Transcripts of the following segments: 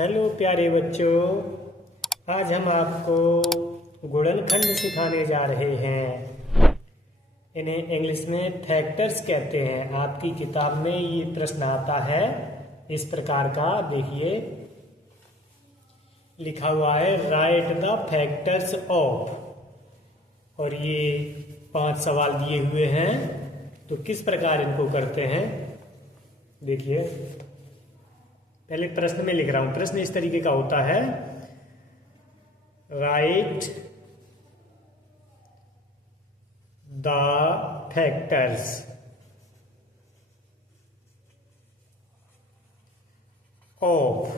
Hello प्यारे बच्चों, आज हम आपको गुणनखंड सिखाने जा रहे हैं। इन्हें इंग्लिश में फैक्टर्स कहते हैं। आपकी किताब में ये प्रश्न आता है इस प्रकार का, देखिए लिखा हुआ है राइट द फैक्टर्स ऑफ, और ये 5 सवाल दिए हुए हैं। तो किस प्रकार इनको करते हैं देखिए। पहले प्रश्न में लिख रहा हूं। प्रश्न इस तरीके का होता है, राइट द फैक्टर्स ऑफ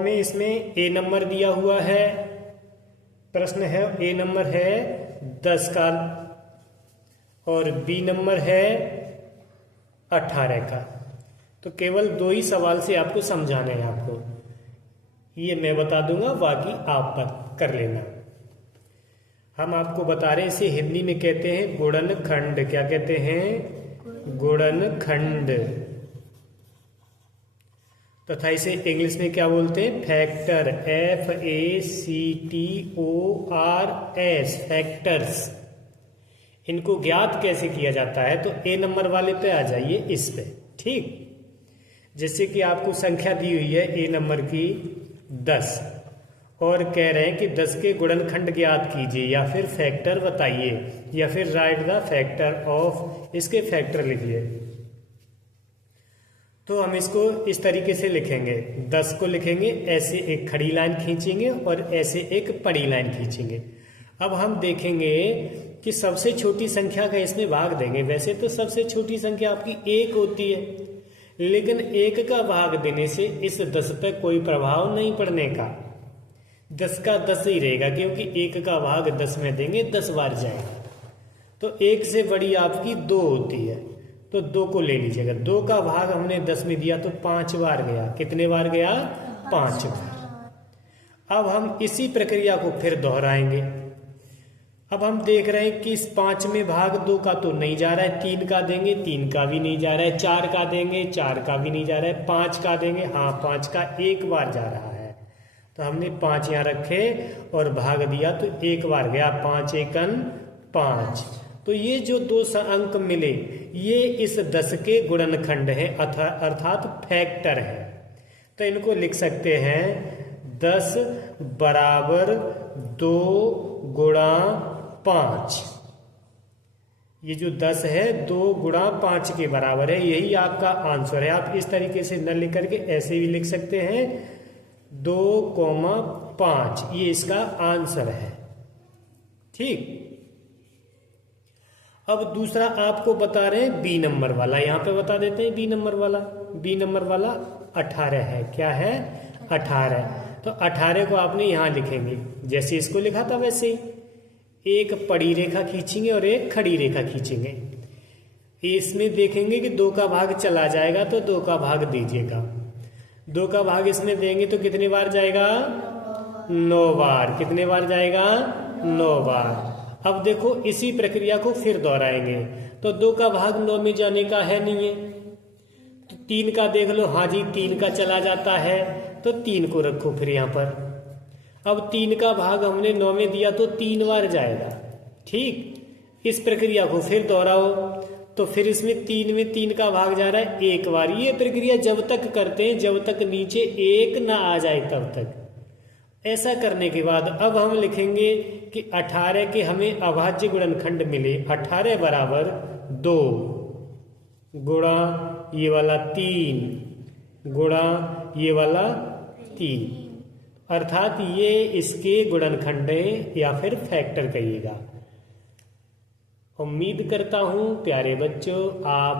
में इसमें ए नंबर दिया हुआ है। प्रश्न है ए नंबर है 10 का और बी नंबर है 18 का। तो केवल 2 ही सवाल से आपको समझाना है। आपको ये मैं बता दूंगा, बाकी आप कर लेना। हम आपको बता रहे हैं, इसे हिंदी में कहते हैं गुणनखंड। क्या कहते हैं? गुणनखंड। तथा इसे इंग्लिश में क्या बोलते हैं? फैक्टर। FACTORS, factors. इनको ज्ञात कैसे किया जाता है? तो ए नंबर वाले पे आ जाइए, इस पे। ठीक, जैसे कि आपको संख्या दी हुई है ए नंबर की 10, और कह रहे हैं कि 10 के गुणनखंड ज्ञात कीजिए, या फिर फैक्टर बताइए, या फिर राइट द फैक्टर ऑफ, इसके फैक्टर लिखिए। तो हम इसको इस तरीके से लिखेंगे। 10 को लिखेंगे ऐसे, एक खड़ी लाइन खींचेंगे और ऐसे एक पड़ी लाइन खींचेंगे। अब हम देखेंगे कि सबसे छोटी संख्या का इसमें भाग देंगे। वैसे तो सबसे छोटी संख्या आपकी 1 होती है, लेकिन 1 का भाग देने से इस 10 पे कोई प्रभाव नहीं पड़ने का। 10 का 10 ही रहेगा, क्योंकि 1 का भाग 10 में देंगे 10 बार जाएगा। तो 1 से बड़ी आपकी 2 होती है, तो 2 को ले लीजिएगा। 2 का भाग हमने 10 में दिया तो 5 बार गया। कितने बार गया? 5 बार। अब हम इसी प्रक्रिया को फिर दोहराएंगे। अब हम देख रहे हैं कि इस 5 में भाग 2 का तो नहीं जा रहा है, 3 का देंगे 3 का भी नहीं जा रहा है, 4 का देंगे 4 का भी नहीं जा रहा है, 5 का देंगे, हाँ 5 का 1 बार जा रहा है। तो हमने 5 यहाँ रखे और भाग दिया तो 1 बार गया। 5 एकन 5। तो ये जो 2 अंक मिले, ये इस 10 के गुणनखंड है, अर्थात फैक्टर है। तो इनको लिख सकते हैं 10 बराबर 2 गुणा 5। ये जो 10 है 2 गुणा 5 के बराबर है। यही आपका आंसर है। आप इस तरीके से न लिख करके ऐसे भी लिख सकते हैं 2,5, ये इसका आंसर है। ठीक, अब दूसरा आपको बता रहे हैं बी नंबर वाला। यहां पे बता देते हैं बी नंबर वाला। बी नंबर वाला 18 है। क्या है? 18। तो 18 को आपने यहां लिखेंगे, जैसे इसको लिखा था वैसे ही। एक पड़ी रेखा खींचेंगे और एक खड़ी रेखा खींचेंगे। इसमें देखेंगे कि 2 का भाग चला जाएगा, तो 2 का भाग दीजिएगा। 2 का भाग इसमें देंगे तो कितने बार जाएगा? 9 बार। कितने बार जाएगा? 9 बार। अब देखो इसी प्रक्रिया को फिर दोहराएंगे। तो 2 का भाग 9 में जाने का है नहीं है, तो 3 का देख लो। हाँ जी, 3 का चला जाता है, तो 3 को रखो फिर यहाँ पर। अब 3 का भाग हमने 9 में दिया तो 3 बार जाएगा। ठीक, इस प्रक्रिया को फिर दोहराओ। तो फिर इसमें 3 में 3 का भाग जा रहा है 1 बार। ये प्रक्रिया जब तक करते हैं जब तक नीचे 1 ना आ जाए तब तक। ऐसा करने के बाद अब हम लिखेंगे कि 18 के हमें अभाज्य गुणनखंड मिले। 18 बराबर 2 गुणा ये वाला 3 गुणा ये वाला 3, अर्थात ये इसके गुणनखंड है, या फिर फैक्टर कहिएगा। उम्मीद करता हूं प्यारे बच्चों आप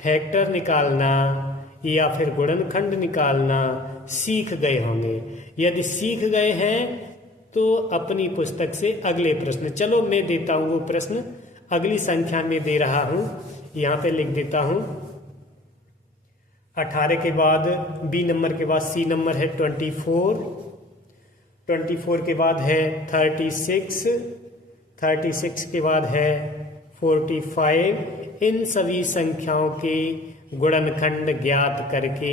फैक्टर निकालना या फिर गुणनखंड निकालना सीख गए होंगे। यदि सीख गए हैं तो अपनी पुस्तक से अगले प्रश्न, चलो मैं देता हूं वो प्रश्न, अगली संख्या में दे रहा हूं, यहां पे लिख देता हूं। 18 के बाद बी नंबर के बाद सी नंबर है 24, 24 के बाद है 36, 36 के बाद है 45। इन सभी संख्याओं के गुणनखंड ज्ञात करके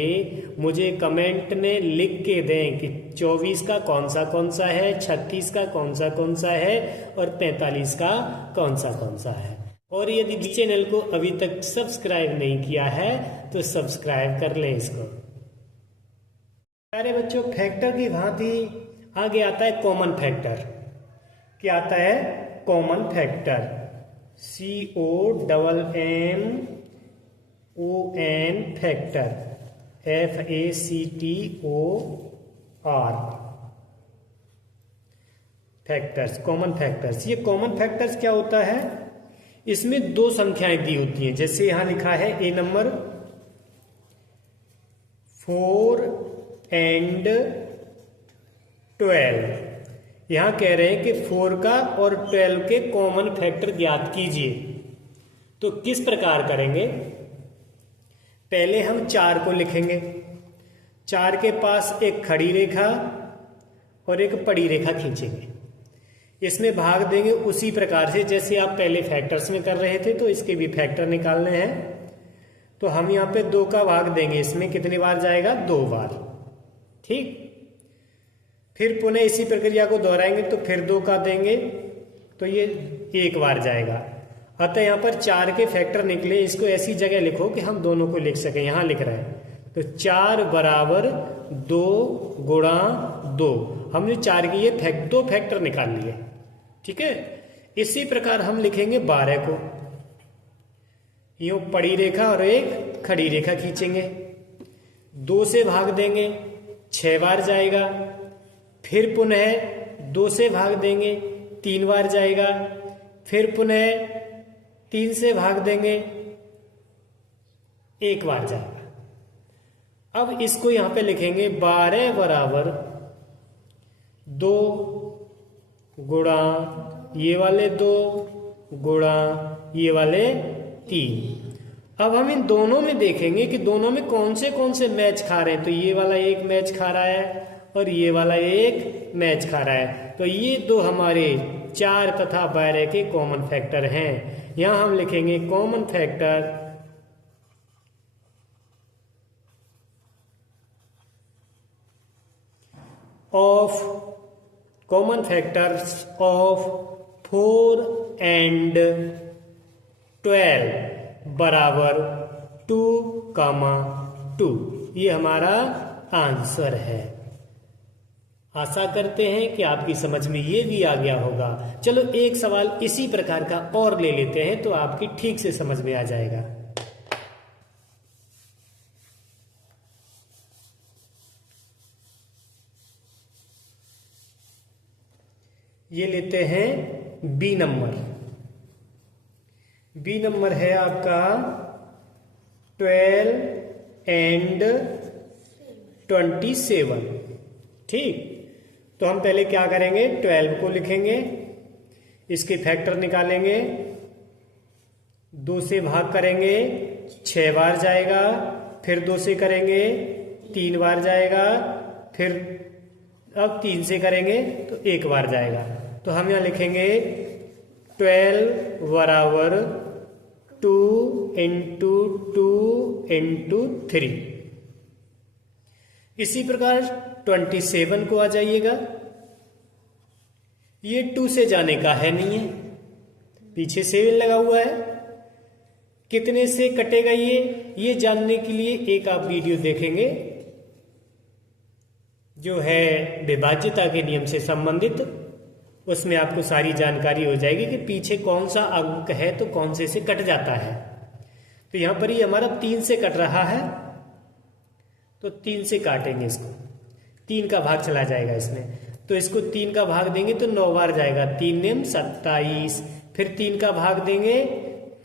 मुझे कमेंट में लिख के दें कि 24 का कौन सा है, 36 का कौन सा है और 45 का कौन सा है। और यदि चैनल को अभी तक सब्सक्राइब नहीं किया है तो सब्सक्राइब कर लें इसको। प्यारे बच्चों, फैक्टर की भांति आगे आता है कॉमन फैक्टर। क्या आता है? Common factor. COMMON factor, FACTOR factors, common factors. ये कॉमन फैक्टर्स क्या होता है? इसमें दो संख्याएं दी होती हैं, जैसे यहां लिखा है ए नंबर 4 and 12। यहां कह रहे हैं कि 4 का और 12 के कॉमन फैक्टर ज्ञात कीजिए। तो किस प्रकार करेंगे? पहले हम 4 को लिखेंगे। 4 के पास एक खड़ी रेखा और एक पड़ी रेखा खींचेंगे। इसमें भाग देंगे उसी प्रकार से जैसे आप पहले फैक्टर्स में कर रहे थे। तो इसके भी फैक्टर निकालने हैं। तो हम यहाँ पे 2 का भाग देंगे। इसमें कितनी बार जाएगा? 2 बार। ठीक। फिर पुनः इसी प्रक्रिया को दोहराएंगे तो फिर 2 का देंगे तो ये 1 बार जाएगा। अतः यहाँ पर 4 के फैक्टर निकले। इसको ऐसी जगह लिखो कि हम दोनों को लिख सकें। यहाँ लिख रहे हैं तो 4 बराबर 2 गुणा 2। हमने 4 की ये 2 फैक्टर निकाल लिए। ठीक है। इसी प्रकार हम लिखेंगे 12 को। यूं पड़ी रेखा और एक खड़ी रेखा खींचेंगे। 2 से भाग देंगे, 6 बार जाएगा। फिर पुनः 2 से भाग देंगे, 3 बार जाएगा। फिर पुनः 3 से भाग देंगे, 1 बार जाएगा। अब इसको यहां पे लिखेंगे 12 बराबर 2 गुणा ये वाले 2 गुणा ये वाले 3। अब हम इन दोनों में देखेंगे कि दोनों में कौन से मैच खा रहे हैं। तो ये वाला एक मैच खा रहा है और ये वाला एक मैच खा रहा है। तो ये 2 हमारे 4 तथा 12 के कॉमन फैक्टर हैं। यहां हम लिखेंगे कॉमन फैक्टर ऑफ 4 and 12 बराबर 2,2। ये हमारा आंसर है। आशा करते हैं कि आपकी समझ में ये भी आ गया होगा। चलो एक सवाल इसी प्रकार का और ले लेते हैं तो आपकी ठीक से समझ में आ जाएगा। ये लेते हैं बी नंबर। बी नंबर है आपका 12 and 27। ठीक। तो हम पहले क्या करेंगे? 12 को लिखेंगे, इसके फैक्टर निकालेंगे, 2 से भाग करेंगे, 6 बार जाएगा। फिर 2 से करेंगे, 3 बार जाएगा। फिर अब 3 से करेंगे तो 1 बार जाएगा। तो हम यहाँ लिखेंगे 12 बराबर 2 into 2 into 3। इसी प्रकार 27 को आ जाइएगा। ये 2 से जाने का है नहीं है, पीछे 7 लगा हुआ है। कितने से कटेगा ये जानने के लिए एक आप वीडियो देखेंगे जो है विभाज्यता के नियम से संबंधित। उसमें आपको सारी जानकारी हो जाएगी कि पीछे कौन सा अंक है तो कौन से कट जाता है। तो यहां पर ये हमारा 3 से कट रहा है तो 3 से काटेंगे इसको। 3 का भाग चला जाएगा इसमें। तो इसको 3 का भाग देंगे तो 9 बार जाएगा। 3 नियम 27। फिर 3 का भाग देंगे,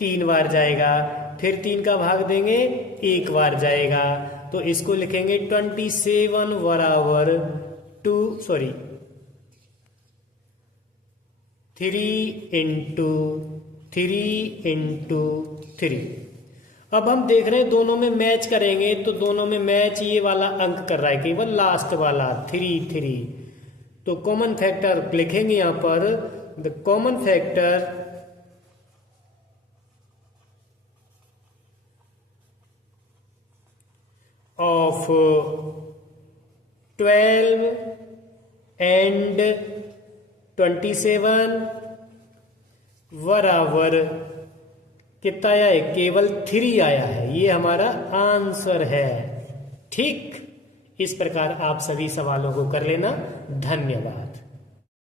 3 बार जाएगा। फिर 3 का भाग देंगे, 1 बार जाएगा। तो इसको लिखेंगे 27 बराबर 3 into 3। अब हम देख रहे हैं दोनों में मैच करेंगे तो दोनों में मैच ये वाला अंक कर रहा है, केवल लास्ट वाला 3। तो कॉमन फैक्टर लिखेंगे यहां पर the common factor of 12 and 27 बराबर कितना आया है? केवल 3 आया है। ये हमारा आंसर है। ठीक, इस प्रकार आप सभी सवालों को कर लेना। धन्यवाद।